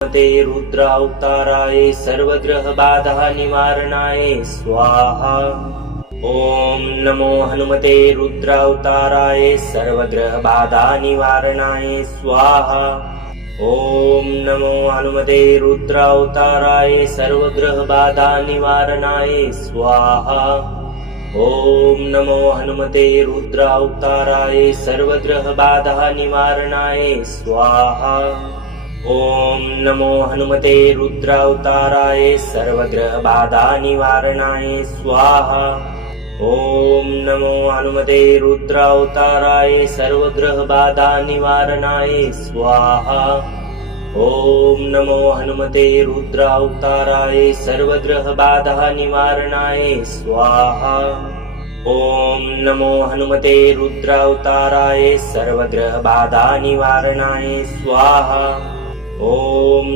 ते रुद्रावताराय सर्वग्रह बाधा निवारणाय स्वाहा। ओम नमो हनुमते रुद्रावताराय सर्वग्रह बाधा निवारणाय स्वाहा। ओम नमो हनुमते रुद्रावताराय सर्वग्रह बाधा निवारणाय स्वाहा। ओम नमो हनुमते रुद्रावताराय सर्वग्रह बाधा निवारणाय स्वाहा। ओम नमो हनुमते रुद्रावताराय सर्वग्रह बाधा निवारणाय स्वाहा। ओम नमो हनुमते रुद्रावताराय सर्वग्रह बाधा निवारणाय स्वाहा। ओम नमो हनुमते रुद्रावताराय सर्वग्रह बाधा निवारणाय स्वाहा। ओम नमो हनुमते रुद्रावताराय सर्वग्रह बाधा निवारणाय स्वाहा। ओम